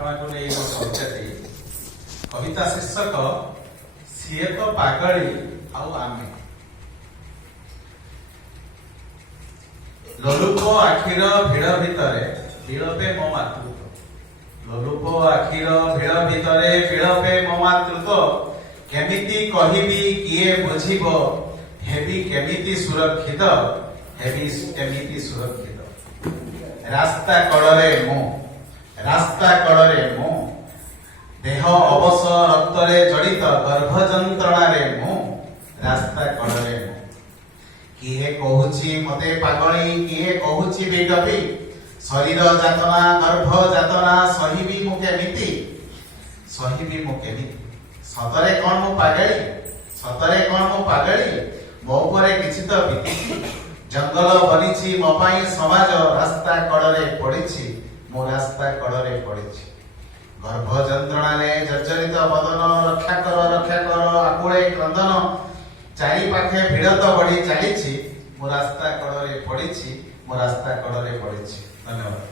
घटना को नहीं कविताटी कविता शीर्षक सीए तो पागली आउ आमे लोलुप आखिर भिड़ भितरे बिलपे मो मातृत्व लोलुप आखिर भिड़ भितरे बिलपे मो मातृत्व केमिति कहिबी किए बुझिबो हेबी केमिति सुरक्षित हेबी केमिति सुरक्षित रास्ता कड़रे मु देह अवश रक्तरे जड़ित गर्भ जंत्रणारे मु रास्ता कड़रे मु किए कहूची मते पागली किए कहूची बेडबी शरीर जातना गर्भ जातना सहिबी मु केमिति सतरे कौन मु पागली मो उपरे किछि तो बीती जंगल बनिछि मो पाई समाज रास्ता कड़रे पड़िछि मो रास्ता कड़रे पड़िछि गर्भ जंत्रणा रे जर्जरित बदन रक्षा कर आकुळे क्रंदन चारि पाखे भिड़ तो बढ़ी चलीछि मो रास्ता कड़रे पड़िछि धन्यवाद।